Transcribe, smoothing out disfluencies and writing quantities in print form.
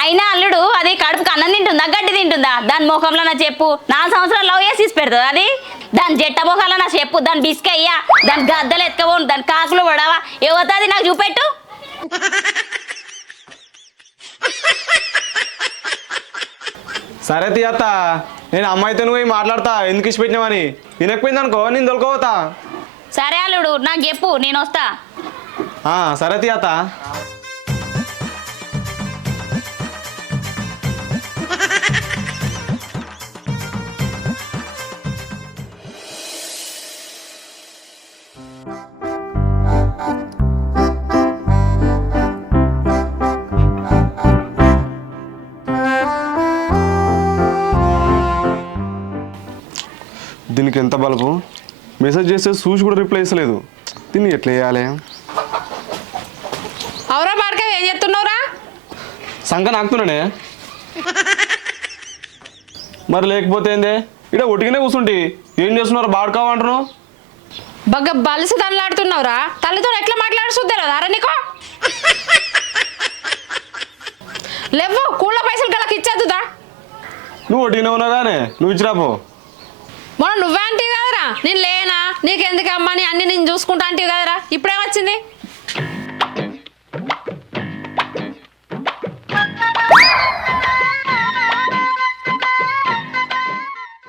అయినా అల్లుడు అది కడుపుకి అన్నం తింటుందా గడ్డి తింటుందా దాని ముఖంలో నా చెప్పు 4 సంవత్సరాలు లవ్ చేసి పెడుతుంది అది దాని జట్ట ముఖంలో నా చెప్పు దాని బిస్కయ్యా దాని గద్దలు ఎత్తుకపోను దాని కాకులు పడవా ఏమవుతుంది నాకు చూపెట్టు. సరే తీయత్త నేను అమ్మాయితో నువ్వు మాట్లాడతా ఎందుకు ఇచ్చి పెట్టినావని వినకపోయింది అనుకో నేను దొరకపోతా. సరే అల్లుడు నాకు చెప్పు నేను వస్తా. సరే తీయత్త. దీనికి ఎంత బలుపు మెసేజ్ చేస్తే చూసి కూడా రిప్లై ఇస్తలేదు దీన్ని ఎట్లా వేయాలి. అవురా బాడక ఏం చేస్తున్నావురా? సంక నాకుతున్నానే మరి లేకపోతే ఏందే ఇక్కడ ఒట్టిగానే కూర్చుంటి ఏం చేస్తున్నారు బాడుకావు అంటున్నావు. బగ్గ బలిసి తనలాడుతున్నావురా తల్లితో ఎట్లా మాట్లాడుతుందా అరే నీకో లేవు కూళ్ళ పైసలు గలకి ఇచ్చేద్దుదా. నువ్వు ఒట్టిగానే ఉన్నావు కానీ నువ్వు ఇచ్చిరాపో. మొన్న నువ్వే అంటివి కదరా నేను లేనా నీకెందుకు అమ్మని అన్ని నేను చూసుకుంటా అంటివి కదరా ఇప్పుడేమొచ్చింది.